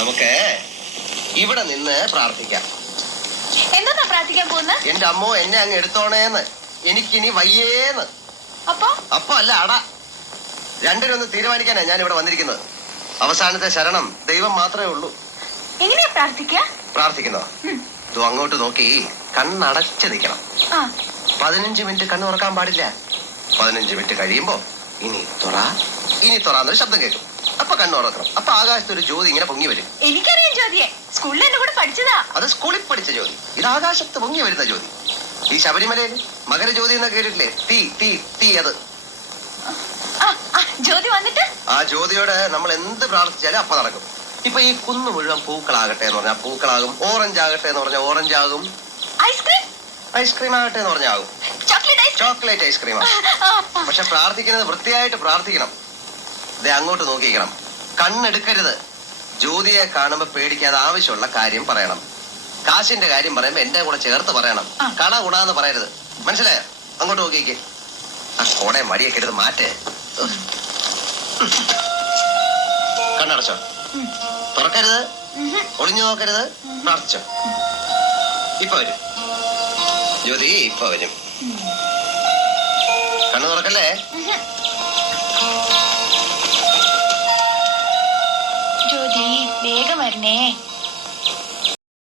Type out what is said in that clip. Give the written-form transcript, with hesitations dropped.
നമുക്ക് ഇവിടെ നിന്ന് പ്രാർത്ഥിക്കാം. എന്താ പ്രാർത്ഥിക്കാൻ പോകുന്നത്? എന്റെ അമ്മോ എന്നെ അങ്ങ് എടുത്തോണേന്ന്, എനിക്കിനി വയ്യേന്ന്. അപ്പൊ അല്ല അട, രണ്ടിനൊന്ന് തീരുമാനിക്കാനാ ഞാൻ ഇവിടെ വന്നിരിക്കുന്നത്. അവസാനത്തെ ശരണം ദൈവം മാത്രമേ ഉള്ളൂ. എങ്ങനെയാ പ്രാർത്ഥിക്കുന്നോ? അങ്ങോട്ട് നോക്കി കണ്ണടച്ച് നിൽക്കണം. 15 മിനിറ്റ് കണ്ണു തുറക്കാൻ പാടില്ല. 15 മിനിറ്റ് കഴിയുമ്പോ ഇനി തൊറാന്നൊരു ശബ്ദം കേൾക്കും. അപ്പൊ കണ്ണു തുറക്കണം. അപ്പൊ ആകാശത്തൊരു ജ്യോതി ഇങ്ങനെ പൊങ്ങി വരും. എനിക്കറിയാം ജ്യോതിയെ, സ്കൂളിൽ എന്റെ കൂടെ പഠിച്ചതാ. അത് സ്കൂളിൽ പഠിച്ച ജ്യോതി. ഇത് ആകാശത്ത് പൊങ്ങി വരുന്ന ജ്യോതി. ഈ ശബരിമലയിൽ മകരജ്യോതി എന്നൊക്കെ കേട്ടിട്ടില്ലേ? തീ അത്. ജ്യോതി വന്നിട്ട് ആ ജ്യോതിയോട് നമ്മൾ എന്ത് പ്രാർത്ഥിച്ചാലും അപ്പൊ നടക്കും. ഇപ്പൊ ഈ കുന്നു മുഴുവൻ പൂക്കളാകട്ടെ എന്ന് പറഞ്ഞാൽ പൂക്കളാകും, ഓറഞ്ച് ആകട്ടെ എന്ന് പറഞ്ഞാൽ ഓറഞ്ച് ആകും, ഐസ്ക്രീം ആകട്ടെ എന്ന് പറഞ്ഞാൽ ആകും, ചോക്ലേറ്റ് ഐസ്ക്രീം ആകും. പക്ഷെ പ്രാർത്ഥിക്കുന്നത് വൃത്തിയായിട്ട് പ്രാർത്ഥിക്കണം. ഇതേ അങ്ങോട്ട് നോക്കിക്കണം, കണ്ണെടുക്കരുത്. ജ്യോതിയെ കാണുമ്പോ പേടിക്കാതെ ആവശ്യമുള്ള കാര്യം പറയണം. കാശിന്റെ കാര്യം പറയുമ്പോ എന്റെ കൂടെ ചേർത്ത് പറയണം. കട കൂടാന്ന് പറയരുത്. മനസ്സിലായോ? അങ്ങോട്ട് നോക്കിക്കേ. ആ കോടെ മടിയൊക്കെ എടുത്ത് മാറ്റേ. കണ്ണടച്ചോ, തുറക്കരുത്, ഒളിഞ്ഞു നോക്കരുത്, പ്രാർത്ഥിച്ചോ. ഇപ്പൊ വരും ജ്യോതി, ഇപ്പൊ വരും. കണ്ണു തുറക്കല്ലേ. ജ്യോതി വേഗം വരണേ.